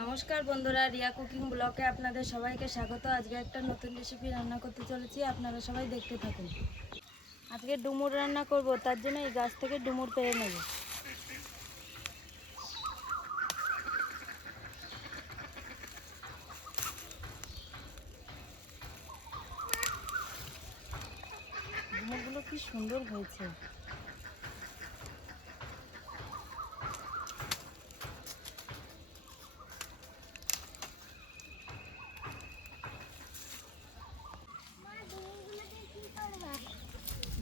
নমস্কার বন্ধুরা, রিয়া কুকিং ব্লকে আপনাদের সবাইকে স্বাগত। আজকে একটা নতুন রেসিপি রান্না করতে চলেছি, আপনারা সবাই দেখতে থাকুন। আজকে ডুমুর রান্না করব, তার জন্য এই গাছ থেকে ডুমুর পেড়ে নেব। ডুমুরগুলো কি সুন্দর হয়েছে।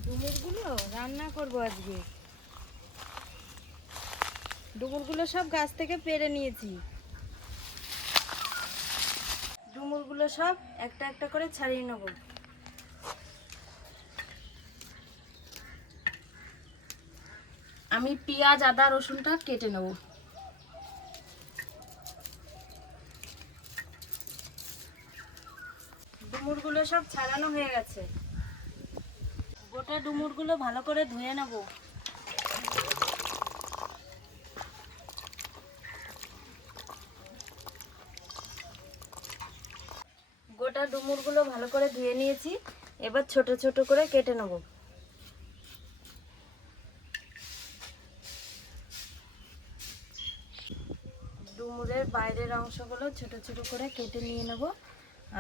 ডুমুরগুলো রান্না করব আজকে। ডুমুরগুলো সব গাছ থেকে পেড়ে নিয়েছি। ডুমুরগুলো সব একটা একটা করে ছাড়িয়ে নেব। আমি পেঁয়াজ, আদা, রসুনটা কেটে নেব। ডুমুরগুলো সব ছাড়ানো হয়ে গেছে। গোটা ডুমুরগুলো ভালো করে ধুয়ে নেব। গোটা ডুমুরগুলো ভালো করে ধুয়ে নিয়েছি, এবার ছোট ছোট করে কেটে নেব। ডুমুরের বাইরের অংশগুলো ছোট ছোট করে কেটে নিয়ে নেব,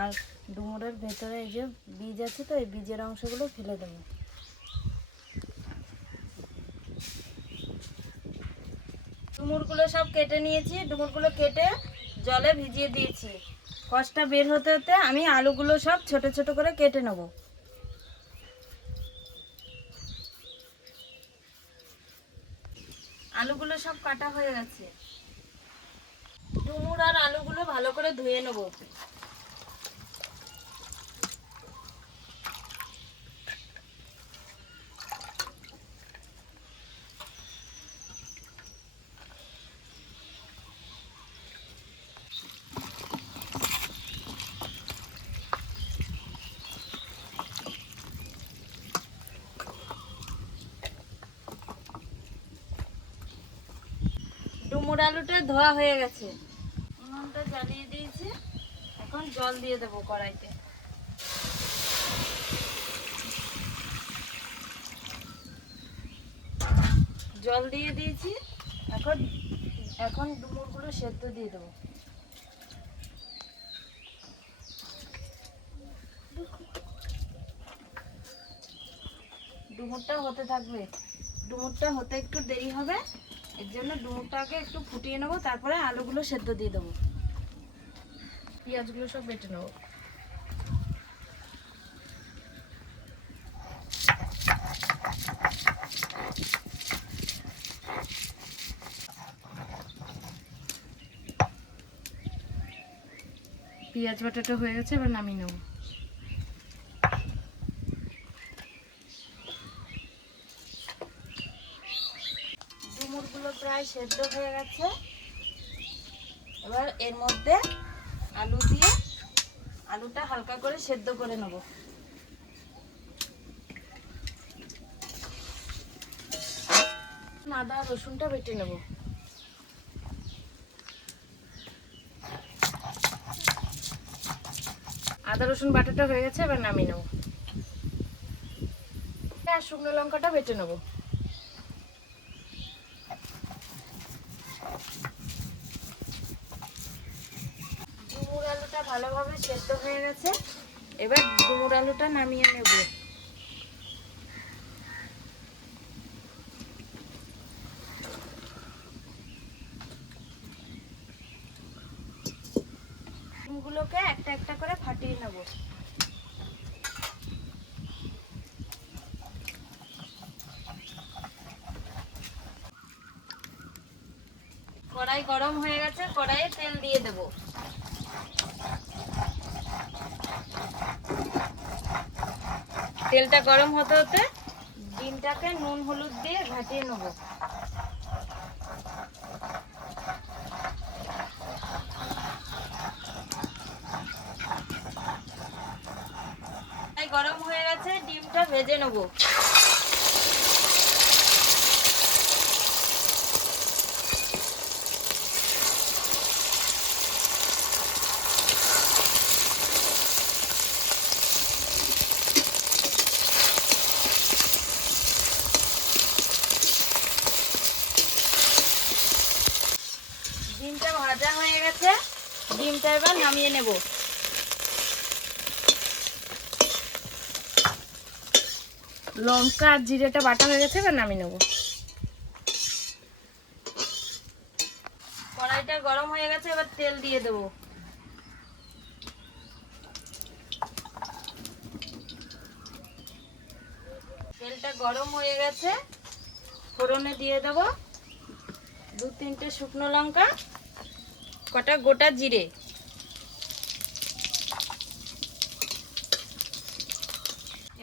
আর ডুমুরের ভেতরে এই যে বীজ আছে, তো এই বীজের অংশগুলো ফেলে দেব। ডুমুরগুলো সব কেটে নিয়েছি। ডুমুরগুলো কেটে জলে ভিজিয়ে দিয়েছি। কষটা বের হতে হতে আমি আলুগুলো সব ছোট ছোট করে কেটে নেব। আলুগুলো সব কাটা হয়ে গেছে। ডুমুর আর আলুগুলো ভালো করে ধুয়ে নেব। ডুমুর আলুটা ধোয়া হয়ে গেছে। উনুনটা জ্বালিয়ে দিয়েছি, এখন জল দিয়ে দেবো কড়াইতে। জল দিয়ে দিয়েছি, এখন এখন ডুমুরগুলো সেদ্ধ দিয়ে দেবো। ডুমুরটা হতে থাকবে। ডুমুরটা হতে একটু দেরি হবে, এর জন্য ডুমুরটাকে একটু ফুটিয়ে নেবো, তারপরে আলুগুলো সেদ্ধ দিয়ে দেবো। পেঁয়াজগুলো সব বেটে নেবো। পেঁয়াজ বাটাটা হয়ে গেছে, এবার নামিয়ে নেব। ডুমুরগুলো প্রায় সেদ্ধ হয়ে গেছে, এবার এর মধ্যে আলু দিয়ে আলুটা হালকা করে সেদ্ধ করে নেব। আদা রসুনটা বেটে নেব। আদা রসুন বাটাটা হয়ে গেছে, এবার নামিয়ে নেব। আর শুকনো লঙ্কাটা বেটে নেব। ডুমুর আলুটা ভালোভাবে সেদ্ধ হয়ে গেছে, এবার ডুমুর আলুটা নামিয়ে নেব। ডিমগুলোকে একটা একটা করে ফাটিয়ে নেব। কড়াই গরম হয়ে গেছে, কড়াইয়ে তেল দিয়ে দেব। তেলটা গরম হতে হতে ডিমটাকে নুন হলুদ দিয়ে ভাজিয়ে নেব। গরম হয়ে গেছে, ডিমটা ভেজে নেব। ভাজা হয়ে গেছে, ডিমটা এবার নামিয়ে নেব। লঙ্কা আর জিরেটা বাটা হয়ে গেছে, এবার নামিয়ে নেবো। কড়াইটা গরম হয়ে গেছে, এবার তেল দিয়ে দেবো। তেলটা গরম হয়ে গেছে, ফোড়নে দিয়ে দেবো 2-3টে শুকনো লঙ্কা, কটা গোটা জিরে,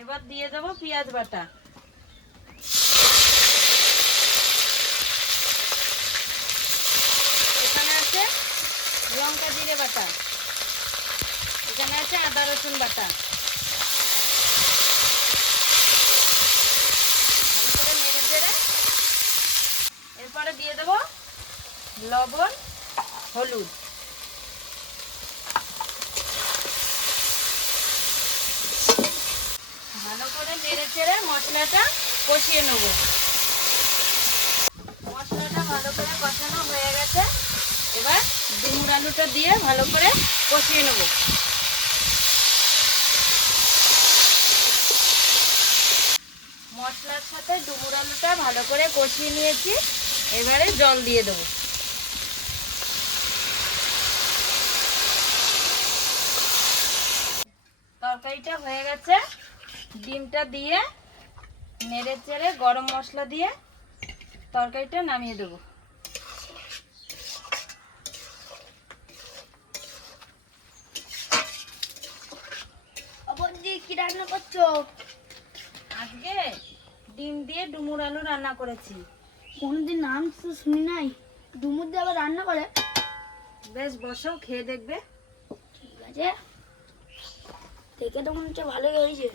এবার দিয়ে দেবো পেঁয়াজ বাটা, এখানে আছে লঙ্কা জিরে বাটা, এখানে আছে আদা রসুন বাটা। ভালো করে নেড়ে চেড়ে এরপরে দিয়ে দেবো লবণ, হলুদ, ভালো করে নেড়ে চেড়ে মশলাটা কষিয়ে নেব। মশলাটা ভালো করে কষানো হয়ে গেছে, এবার ডুমুর আলুটা দিয়ে ভালো করে কষিয়ে নেব। মশলার সাথে ডুমুর আলুটা ভালো করে কষিয়ে নিয়েছি, এবারে জল দিয়ে দেবো। তরকারিটা হয়ে গেছে, ডিমটা দিয়ে নেড়ে চেড়ে গরম মশলা দিয়ে তরকারিটা নামিয়ে দেবো। কি রান্না করছো? আজকে ডিম দিয়ে ডুমুর আলু রান্না করেছি। কোনদিন নাম তো শুনি নাই, ডুমুর দিয়ে আবার রান্না করে? বেশ, বসো, খেয়ে দেখবে। ঠিক আছে, দেখে তো মনে হচ্ছে ভালোই হয়েছে।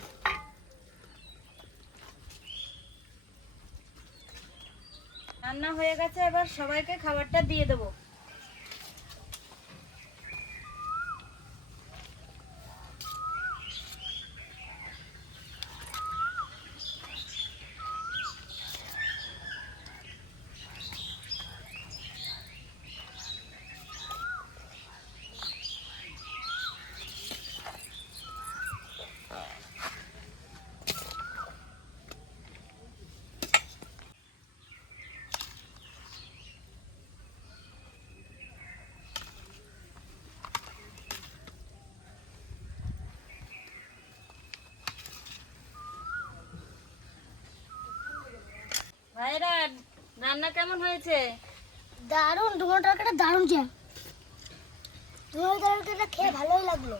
রান্না হয়ে গেছে, এবার সবাইকে খাবারটা দিয়ে দেবো। ভাইরা, রান্না কেমন হয়েছে? দারুণ, ডুমুর তরকারিটা দারুণ খেয়ে, ডুমুর তরকারিটা খেয়ে ভালোই লাগলো।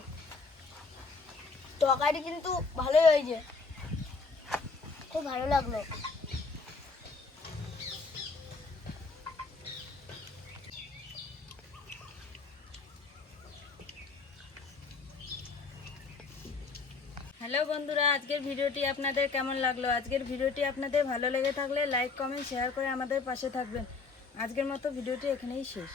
তরকারি কিন্তু ভালোই হয়েছে, খুব ভালো লাগলো। হ্যালো বন্ধুরা, আজকের ভিডিওটি আপনাদের কেমন লাগলো? আজকের ভিডিওটি আপনাদের ভালো লেগে থাকলে লাইক, কমেন্ট, শেয়ার করে আমাদের পাশে থাকবেন। আজকের মতো ভিডিওটি এখানেই শেষ।